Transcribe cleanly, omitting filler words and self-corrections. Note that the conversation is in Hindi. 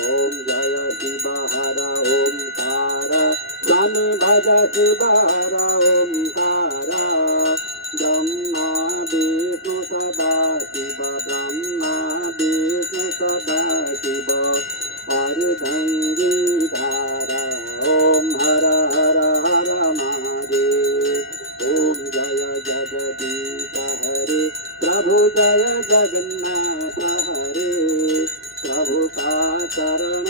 ओम जय शिव हर ओंकार स्वामी भज शिव हर ओंकार ब्रह्मा विष्णु सदा शिव ब्रह्मा विष्णु सदा शिव अर्धंगी धारा ओम हर हर हर महादेव ओम जय जगदीश हरे प्रभु जय जगन्नाथ हरे प्रभु का शरण